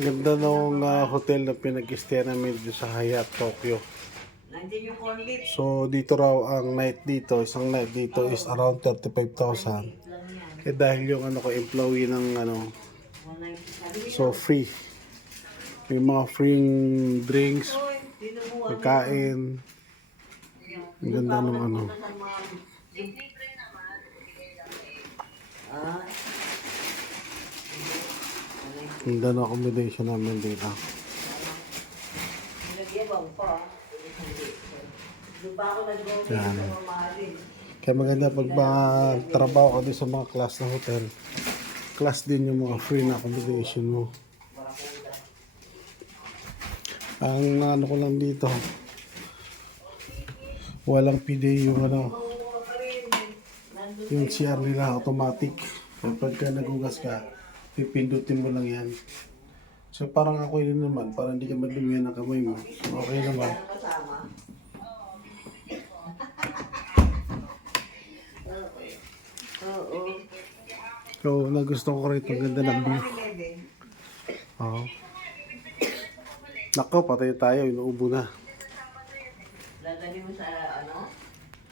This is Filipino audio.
Ganda nung hotel na pinag-stay namin dito sa Hyatt, Tokyo. So, dito raw ang night dito, isang night dito is around 35,000. Eh dahil yung ano ko, employee ng ano, so free. May mga free drinks, pagkain. Ang ganda nung ano. Ang ganda ng accommodation namin dito. Yan. Kaya maganda pag trabaho ka din sa mga class na hotel. Class din yung mga free na accommodation mo. Ang ano ko lang dito, walang PD yung ano, yung CR nila automatic. Kapag ka nagugas ka, pipindutin mo lang yan. So parang ako yun naman, parang hindi ka madumihan ng kamay mo. So okay naman. So nagustuhan ko rin itong ganda ng view. Oo. Nako, patay tayo, inuubo na. Dadali mo sa ano?